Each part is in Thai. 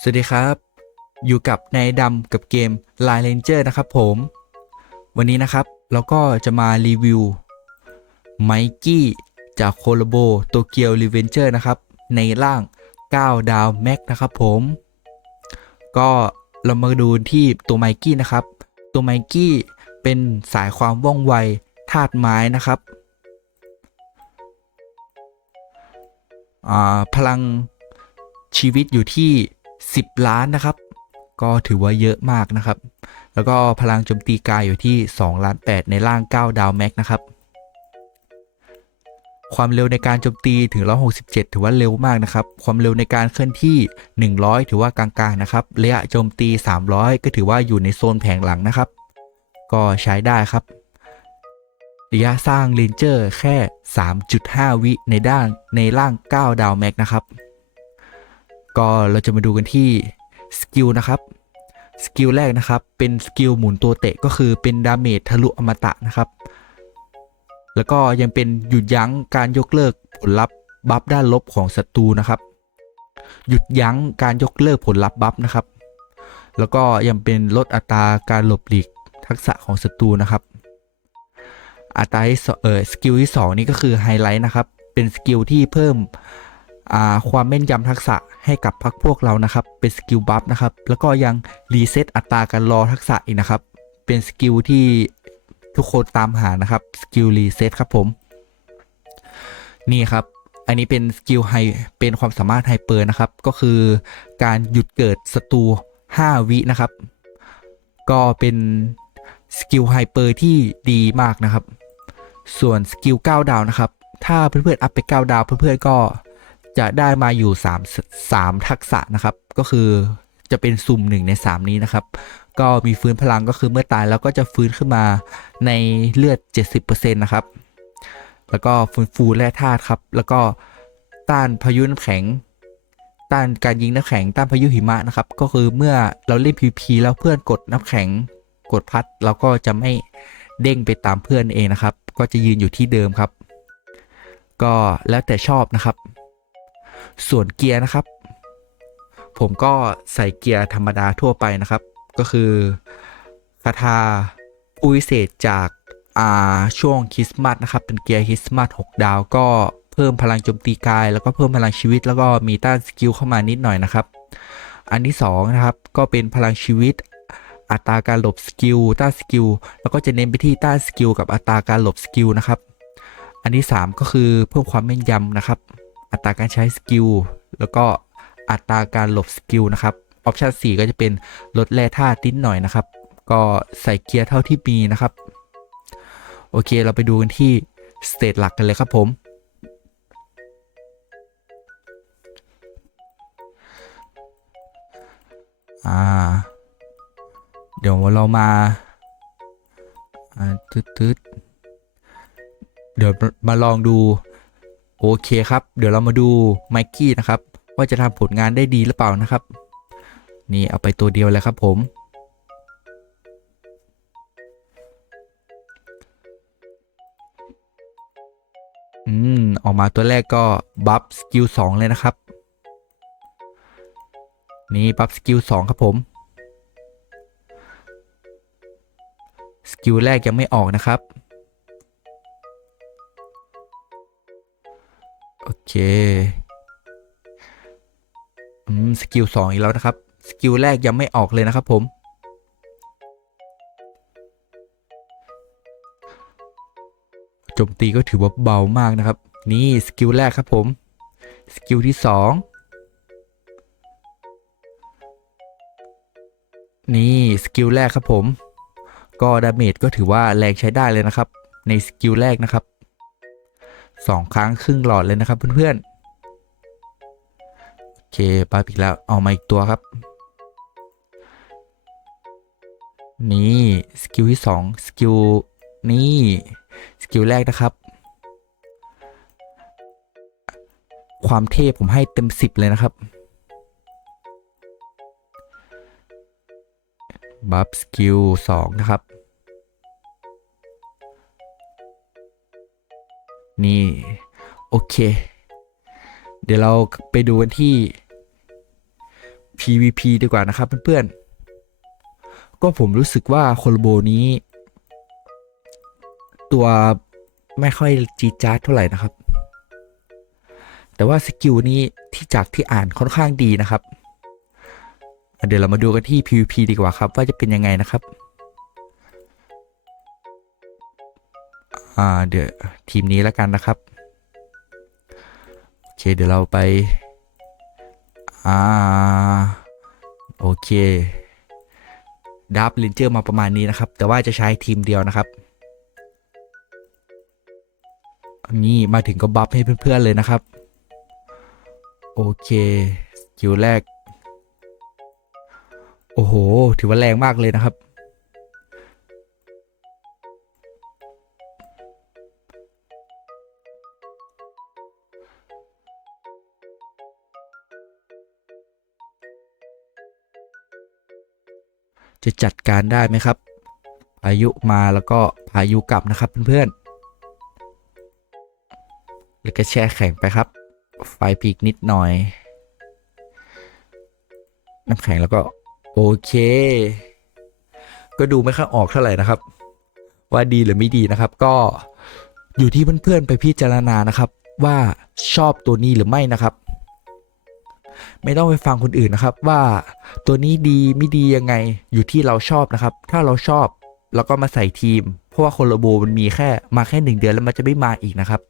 สวัสดีครับ อยู่กับนายดำกับเกม Line Ranger นะครับผม วันนี้นะครับเราก็จะมารีวิวไมกี้จากโคโลโบโตเกียวรีเวนเจอร์นะครับ ในร่าง 9 ดาวแม็กนะครับผม ก็เรามาดูที่ตัวไมกี้นะครับ ตัวไมกี้เป็นสายความว่องไวธาตุไม้นะครับ พลังชีวิตอยู่ที่ 10 ล้านนะครับ ก็ถือว่าเยอะมากนะครับ แล้วก็พลังโจมตีกายอยู่ที่2ล้าน8ในร่าง 9 ดาวแม็กนะครับ ความเร็วในการโจมตีถึง 167 ถือว่าเร็วมากนะครับ ความเร็วในการเคลื่อนที่ 100 ถือว่ากลางๆนะครับ ระยะโจมตี 300 ก็ถือว่าอยู่ในโซนแผงหลังนะครับ ก็ใช้ได้ครับ ระยะสร้างเลนเจอร์แค่ 3.5 วิในด้านในร่าง 9 ดาวแม็กนะครับ ก็เราจะมาดูกันที่สกิลนะครับสกิลแรกนะครับ เป็นสกิลหมุนตัวเตะก็คือเป็นดาเมจทะลุอมตะนะครับ แล้วก็ยังเป็นหยุดยั้งการยกเลิกผลลัพธ์บัฟด้านลบของศัตรูนะครับ หยุดยั้งการยกเลิกผลลัพธ์บัฟนะครับ แล้วก็ยังเป็นลดอัตราการหลบหลีกทักษะของศัตรูนะครับ อัตราที่เออสกิลที่สองนี่ก็คือไฮไลท์นะครับ เป็นสกิลที่เพิ่มความแม่นยำทักษะให้กับพักพวกเรานะครับ เป็นสกิลบัฟนะครับ แล้วก็ยังรีเซ็ตอัตราการรอทักษะอีกนะครับ เป็นสกิลที่ทุกคนตามหานะครับ สกิลรีเซ็ตครับผม นี่ครับ อันนี้เป็นสกิลไฮ เป็นความสามารถไฮเปอร์นะครับ ก็คือการหยุดเกิดศัตรู 5 วินะครับ ก็เป็นสกิลไฮเปอร์ที่ดีมากนะครับ ส่วนสกิล9ดาวนะครับ ถ้าเพื่อนๆอัพไป9ดาวเพื่อนๆก็จะได้มาอยู่ 3 3 ทักษะนะครับ ก็คือจะเป็นสุ่ม1ใน 3 นี้นะครับ ก็มีฟื้นพลังก็คือเมื่อตายแล้วก็จะฟื้นขึ้นมาในเลือด 70%นะครับ แล้วก็ฟื้นฟูแร่ธาตุครับ แล้วก็ต้านพายุน้ำแข็ง ต้านการยิงน้ำแข็ง ต้านพายุหิมะนะครับ ก็คือเมื่อเราเล่น PVP แล้วเพื่อนกดน้ำแข็ง กดพัดเราก็จะไม่เด้งไปตามเพื่อนเองนะครับ ก็จะยืนอยู่ที่เดิมครับ ก็แล้วแต่ชอบนะครับ ส่วนเกียร์นะครับ ผมก็ใส่เกียร์ธรรมดาทั่วไปนะครับ ก็คือคาถาผู้วิเศษจากอาช่วงคริสต์มาสนะครับ เป็นเกียร์คริสต์มาส6ดาวก็เพิ่มพลังโจมตีกาย แล้วก็เพิ่มพลังชีวิต แล้วก็มีต้านสกิลเข้ามานิดหน่อยนะครับ อันที่สองนะครับก็เป็นพลังชีวิต อัตราการหลบสกิลต้านสกิลแล้วก็จะเน้นไปที่ต้านสกิลกับอัตราการหลบสกิลนะครับ อันที่ 3 ก็คือเพิ่มความแม่นยำนะครับ อัตราการใช้สกิลแล้วก็อัตราการหลบสกิลนะครับออปชัน4ก็จะเป็นลดแร่ธาตุนิดหน่อยนะครับ ก็ใส่เกียร์เท่าที่มีนะครับ โอเคเราไปดูกันที่สเตจหลักกันเลยครับผมอ่า เดี๋ยวเรามาตึ๊ดตึ๊ดเดี๋ยวมาลองดู โอเคครับ เดี๋ยวเรามาดูไมกี้นะครับ ว่าจะทำผลงานได้ดีหรือเปล่านะครับ นี่เอาไปตัวเดียวเลยครับผม อืม ออกมาตัวแรกก็ บัฟสกิล2เลยนะครับ นี่ บัฟสกิล2ครับผม สกิลแรกยังไม่ออกนะครับ โอเคอืมสกิล2อีกแล้วนะครับ สกิลแรกยังไม่ออกเลยนะครับผมโจมตีก็ถือว่าเบามากนะครับ นี่สกิลแรกครับผม สกิลที่2นี่สกิลแรกครับผม ก็ดาเมจก็ถือว่าแรงใช้ได้เลยนะครับ ในสกิลแรกนะครับสองครั้งครึ่งหลอดเลยนะครับเพื่อนๆ โอเคปาปิกแล้วเอามาอีกตัวครับ นี่สกิลที่สองสกิลนี่สกิลแรกนะครับ ความเทพผมให้เต็ม 10 เลยนะครับ บัฟสกิล2นะครับ นี่ โอเค เดี๋ยวเราไปดูกันที่ PVP ดีกว่านะครับเพื่อนๆ ก็ผมรู้สึกว่าโคโลโบนี้ ตัวไม่ค่อยจีจาร์ดเท่าไหร่นะครับ แต่ว่าสกิลนี้ที่จากที่อ่านค่อนข้างดีนะครับ เดี๋ยวเรามาดูกันที่ PVP ดีกว่าครับ ว่าจะเป็นยังไงนะครับ อ่าเดี๋ยวทีมนี้แล้วกันนะครับ โอเคเดี๋ยวเราไป อ่า โอเคดับเลนเจอร์มาประมาณนี้นะครับ แต่ว่าจะใช้ทีมเดียวนะครับ นี่มาถึงก็บัฟให้เพื่อนๆเลยนะครับ โอเคสกิลแรก โอ้โห ถือว่าแรงมากเลยนะครับ จะจัดการได้ไหมครับ พายุมาแล้วก็พายุกลับนะครับเพื่อนๆ แล้วก็แช่แข็งไปครับ ไฟพีกนิดหน่อย น้ำแข็งแล้วก็ โอเค ก็ดูไม่ค่อยออกเท่าไหร่นะครับ ว่าดีหรือไม่ดีนะครับ ก็อยู่ที่เพื่อนๆไปพิจารณานะครับ ว่าชอบตัวนี้หรือไม่นะครับ ไม่ต้องไปฟังคนอื่นนะครับ ว่าตัวนี้ดีไม่ดียังไงอยู่ที่เราชอบนะครับ ถ้าเราชอบเราก็มาใส่ทีม เพราะว่าโคโลโบมันมีแค่มาแค่หนึ่งเดือนแล้วมันจะไม่มาอีกนะครับ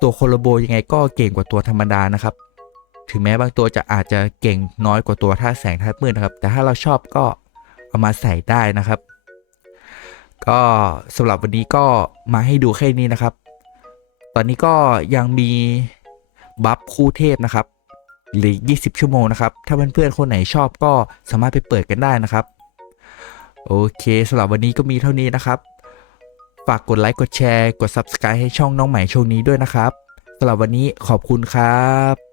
ตัวโคโลโบยังไงก็เก่งกว่าตัวธรรมดานะครับ ถึงแม้บางตัวจะอาจจะเก่งน้อยกว่าตัวท่าตุแสงท่าตุมืดนะครับ แต่ถ้าเราชอบก็เอามาใส่ได้นะครับ ก็สำหรับวันนี้ก็มาให้ดูแค่นี้นะครับ ตอนนี้ก็ยังมีบัฟคู่เทพนะครับเหรือ 20 ชั่วโมงนะครับ ถ้าเพื่อนๆคนไหนชอบก็สามารถไปเปิดกันได้นะครับ โอเคสำหรับวันนี้ก็มีเท่านี้นะครับ ฝากกดไลค์กดแชร์กด Subscribe ให้ช่องน้องใหม่ช่วงนี้ด้วยนะครับสำหรับวันนี้ขอบคุณครับ